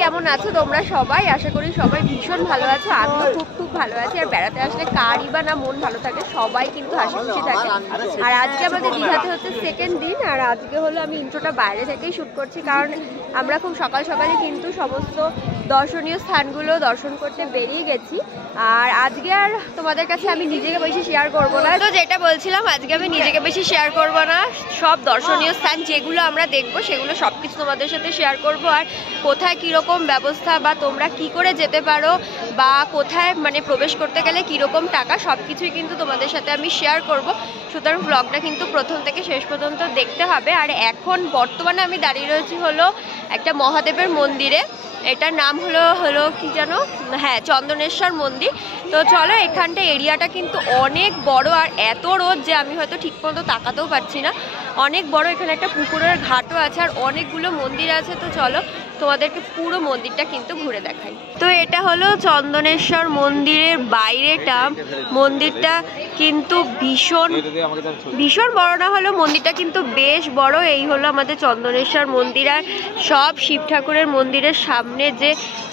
কেমন আছো তোমরা সবাই? আশা করি সবাই ভীষণ ভালো আছো। আমিও খুব ভালো আছি। আর বেড়াতে আসলে কারই বা না মন ভালো থাকে, সবাই কিন্তু হাসি খুশি থাকে। আর আজকে আমাদের দীঘাতে হচ্ছে সেকেন্ড দিন। আর আজকে হলো আমি ইন্ট্রোটা বাইরে থেকেই শ্যুট করছি, কারণ আমরা খুব সকাল সকালে কিন্তু সমস্ত দর্শনীয় স্থানগুলো দর্শন করতে বেরিয়ে গেছি। আর আজকে আর তোমাদের কাছে আমি নিজেকে বেশি শেয়ার করবো না। তো যেটা বলছিলাম, আজকে আমি নিজেকে বেশি শেয়ার করবো না। সব দর্শনীয় স্থান যেগুলো আমরা দেখবো সেগুলো সব কিছু তোমাদের সাথে শেয়ার করবো। আর কোথায় কীরকম ব্যবস্থা বা তোমরা কি করে যেতে পারো বা কোথায় মানে প্রবেশ করতে গেলে কীরকম টাকা, সব কিছুই কিন্তু তোমাদের সাথে আমি শেয়ার করব। সুতরাং ব্লগটা কিন্তু প্রথম থেকে শেষ পর্যন্ত দেখতে হবে। আর এখন বর্তমানে আমি দাঁড়িয়ে রয়েছি হলো একটা মহাদেবের মন্দিরে। এটার নাম হলো কি জানো, হ্যাঁ, চন্দনেশ্বর মন্দির। তো চলো, এখানটা এরিয়াটা কিন্তু অনেক বড় আর এত রোদ যে আমি হয়তো ঠিক মতো তাকাতেও পারছি না। অনেক বড়, এখানে একটা পুকুরের ঘাটও আছে আর অনেকগুলো মন্দির আছে। তো চলো তোমাদেরকে পুরো মন্দিরটা কিন্তু ঘুরে দেখাই। তো এটা হলো চন্দনেশ্বর মন্দিরের বাইরেটা। মন্দিরটা কিন্তু ভীষণ বড় না হলেও মন্দিরটা কিন্তু বেশ বড়। এই হলো আমাদের চন্দনেশ্বর মন্দির। আর সব শিব ঠাকুরের মন্দিরের সামনে যে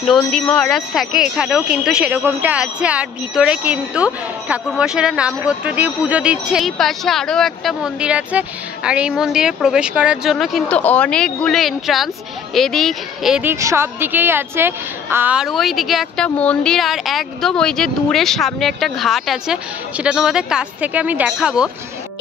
নন্দী মহারাজ থাকে, এখানেও কিন্তু সেরকমটা আছে। আর ভিতরে কিন্তু ঠাকুরমশাইরা নামগোত্র দিয়ে পুজো দিচ্ছে। এই পাশে আরও একটা মন্দির আছে। আর এই মন্দিরে প্রবেশ করার জন্য কিন্তু অনেকগুলো এন্ট্রান্স, এদিক সব দিকেই আছে। আর ওই দিকে একটা মন্দির, আর একদম ওই যে দূরের সামনে একটা ঘাট আছে, সেটা তোমাদের কাছ থেকে আমি দেখাবো।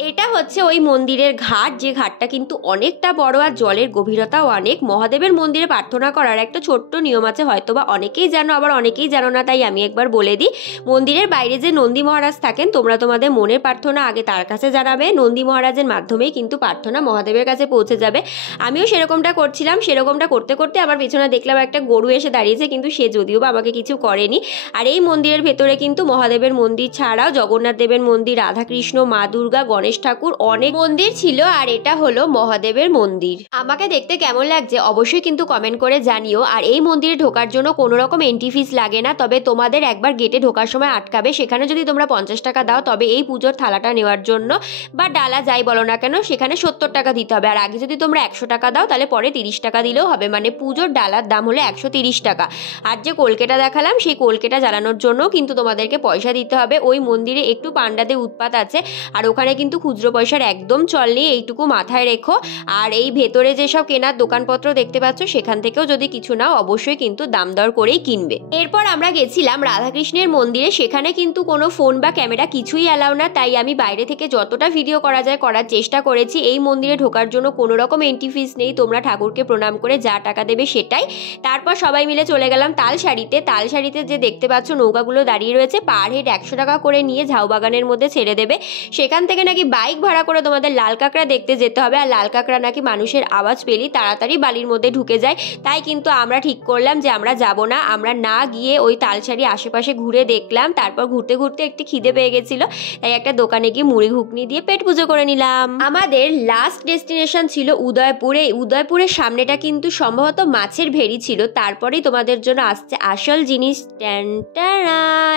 এটা হচ্ছে ওই মন্দিরের ঘাট, যে ঘাটটা কিন্তু অনেকটা বড় আর জলের গভীরতাও অনেক। মহাদেবের মন্দিরে প্রার্থনা করার একটা ছোট্ট নিয়ম আছে, হয়তোবা অনেকেই জানো আবার অনেকেই জানো না, তাই আমি একবার বলে দিই। মন্দিরের বাইরে যে নন্দী মহারাজ থাকেন, তোমরা তোমাদের মনের প্রার্থনা আগে তার কাছে জানাবে। নন্দী মহারাজের মাধ্যমেই কিন্তু প্রার্থনা মহাদেবের কাছে পৌঁছে যাবে। আমিও সেরকমটা করছিলাম। সেরকমটা করতে করতে আমার পেছনে দেখলাম একটা গরু এসে দাঁড়িয়েছে, কিন্তু সে যদিও বা আমাকে কিছু করেনি। আর এই মন্দিরের ভেতরে কিন্তু মহাদেবের মন্দির ছাড়াও জগন্নাথ দেবের মন্দির, রাধাকৃষ্ণ, মা দুর্গা, গণেশ ঠাকুর, অনেক মন্দির ছিল। আর এটা হলো মহাদেবের মন্দির। আমাকে দেখতে কেমন লাগছে অবশ্যই কিন্তু কমেন্ট করে জানিও। আর এই মন্দিরে ঢোকার জন্য কোনো রকম এন্ট্রি ফিস লাগে না, তবে তোমাদের একবার গেটে ঢোকার সময় আটকাবে। সেখানে যদি তোমরা 50 টাকা দাও, তবে এই পুজোর থালাটা নেওয়ার জন্য বা ডালা যাই বলো না কেন, সেখানে 70 টাকা দিতে হবে। আর আগে যদি তোমরা 100 টাকা দাও, তাহলে পরে 30 টাকা দিলেও হবে। মানে পুজোর ডালার দাম হলো 130 টাকা। আর যে কলকেটা দেখালাম, সেই কলকেটা জ্বালানোর জন্য কিন্তু তোমাদেরকে পয়সা দিতে হবে। ওই মন্দিরে একটু পান্ডাদের উৎপাত আছে, আর ওখানে কিন্তু খুচরো পয়সার একদম চল নেই, এইটুকু মাথায় রেখো। আর এই ভেতরে যেসব কেনার দোকানপত্র দেখতে পাচ্ছ, সেখান থেকেও যদি কিছু নাও, অবশ্যই কিন্তু দাম দর করেই কিনবে। এরপর আমরা গেছিলাম রাধাকৃষ্ণের মন্দিরে। সেখানে কিন্তু কোনো ফোন বা ক্যামেরা কিছুই অ্যালাউ না, তাই আমি বাইরে থেকে যতটা ভিডিও করা যায় করার চেষ্টা করেছি। এই মন্দিরে ঢোকার জন্য কোনো রকম এন্ট্রি ফিস নেই, তোমরা ঠাকুরকে প্রণাম করে যা টাকা দেবে সেটাই। তারপর সবাই মিলে চলে গেলাম তালসারিতে যে দেখতে পাচ্ছ নৌকাগুলো দাঁড়িয়ে রয়েছে, পার হেড 100 টাকা করে নিয়ে ঝাউবাগানের মধ্যে ছেড়ে দেবে। সেখান থেকে নাকি বাইক ভাড়া করে তোমাদের লাল কাঁকড়া দেখতে যেতে হবে। আর লাল কাঁকড়া নাকি মানুষের আওয়াজ পেলেই তাড়াতাড়ি বালির মধ্যে ঢুকে যায়। তাই কিন্তু আমরা ঠিক করলাম যে আমরা যাব না। আমরা না গিয়ে ওই তালসারি আশেপাশে ঘুরে দেখলাম। তারপর ঘুরতে ঘুরতে একটু খিদে পেয়ে গেছিল, তাই একটা দোকানে গিয়ে মুড়ি ঘুগনি দিয়ে পেট পুজো করে নিলাম। আমাদের লাস্ট ডেস্টিনেশন ছিল উদয়পুর। এই উদয়পুরের সামনেটা কিন্তু সম্ভবত মাছের ভেড়ি ছিল। তারপরেই তোমাদের জন্য আসছে আসল জিনিস।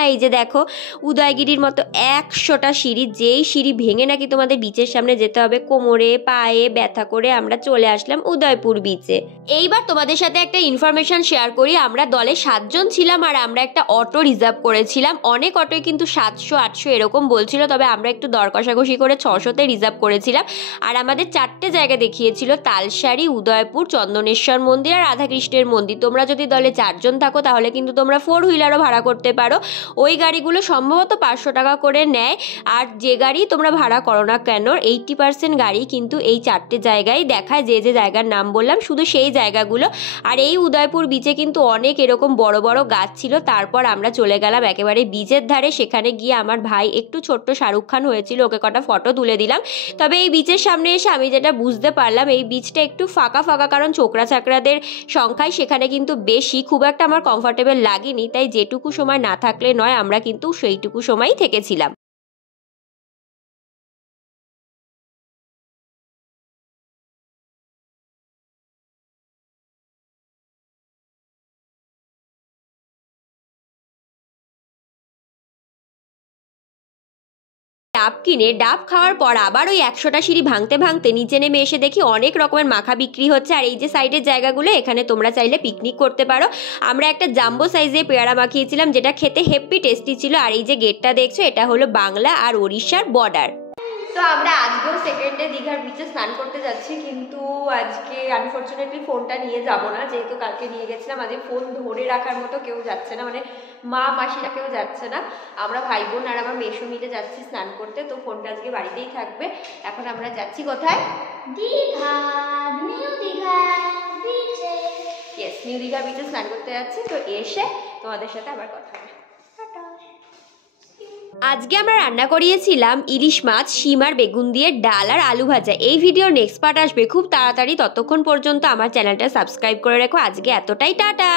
এই যে দেখো, উদয়গিরির মতো 100টা সিঁড়ি, যেই সিঁড়ি ভেঙে নাকি তোমাদের বিচের সামনে যেতে হবে। কোমরে পায়ে ব্যথা করে আমরা চলে আসলাম উদয়পুর বিচে। এইবার তোমাদের সাথে একটা ইনফরমেশন শেয়ার করি। আমরা দলে 7 জন ছিলাম, আর আমরা একটা অটো রিজার্ভ করেছিলাম। অনেক অটোই কিন্তু 700-800 এরকম বলছিল, তবে আমরা একটু দর কষাকষি করে 600-তে রিজার্ভ করেছিলাম। আর আমাদের 4টে জায়গা দেখিয়েছিল, তালসারি, উদয়পুর, চন্দনেশ্বর মন্দির আর রাধাকৃষ্ণের মন্দির। তোমরা যদি দলে 4 জন থাকো, তাহলে কিন্তু তোমরা 4 হুইলারও ভাড়া করতে পারো। ওই গাড়িগুলো সম্ভবত 500 টাকা করে নেয়। আর যে গাড়ি তোমরা ভাড়া করো না কেন, 80% গাড়ি কিন্তু এই 4টে জায়গায় দেখায়। যে যে জায়গার নাম বললাম, শুধু সেই জায়গাগুলো। আর এই উদয়পুর বিচে কিন্তু অনেক এরকম বড় বড় গাছ ছিল। তারপর আমরা চলে গেলাম একেবারে বিচের ধারে। সেখানে গিয়ে আমার ভাই একটু ছোট্ট শাহরুখ খান হয়েছিল, ওকে কটা ফটো তুলে দিলাম। তবে এই বিচের সামনে এসে আমি যেটা বুঝতে পারলাম, এই বিচটা একটু ফাঁকা ফাঁকা, কারণ ছোকরা চাকরাদের সংখ্যায় সেখানে কিন্তু বেশি। খুব একটা আমার কমফর্টেবল লাগেনি, তাই যেটুকু সময় না থাকলে নয়, আমরা কিন্তু সেইটুকু সময়ই থেকেছিলাম। ডাব কিনে ডাব খাওয়ার পর আবার ওই 100টা সিঁড়ি ভাঙতে ভাঙতে নিচে নেমে এসে দেখি অনেক রকমের মাখা বিক্রি হচ্ছে। আর এই যে সাইডের জায়গাগুলো, এখানে তোমরা চাইলে পিকনিক করতে পারো। আমরা একটা জাম্বো সাইজে পেয়ারা মাখিয়েছিলাম, যেটা খেতে হেভি টেস্টি ছিল। আর এই যে গেটটা দেখছো, এটা হলো বাংলা আর ওড়িশার বর্ডার। তো আমরা আজকেও সেকেন্ডে দীঘার বিচে স্নান করতে যাচ্ছি, কিন্তু আজকে আনফরচুনেটলি ফোনটা নিয়ে যাব না, যেহেতু কালকে নিয়ে গেছিলাম। আজকে ফোন ধরে রাখার মতো কেউ যাচ্ছে না, মানে মা মাসিরা কেউ যাচ্ছে না। আমরা ভাই বোন আর আমার মেসো মিলে যাচ্ছি স্নান করতে, তো ফোনটা আজকে বাড়িতেই থাকবে। এখন আমরা যাচ্ছি কোথায়? দীঘা, নিউ দীঘা বিচে। ইয়েস, নিউ দীঘা বিচে স্নান করতে যাচ্ছি। তো এসে তোমাদের সাথে আবার কথা হবে। আজকে আমরা রান্না করিয়েছিলাম ইলিশ মাছ, শিম আর বেগুন দিয়ে ডাল আর আলু ভাজা। এই ভিডিওর নেক্সট পার্ট আসবে খুব তাড়াতাড়ি, ততক্ষণ পর্যন্ত আমার চ্যানেলটা সাবস্ক্রাইব করে রেখো। আজকে এতটাই, টাটা।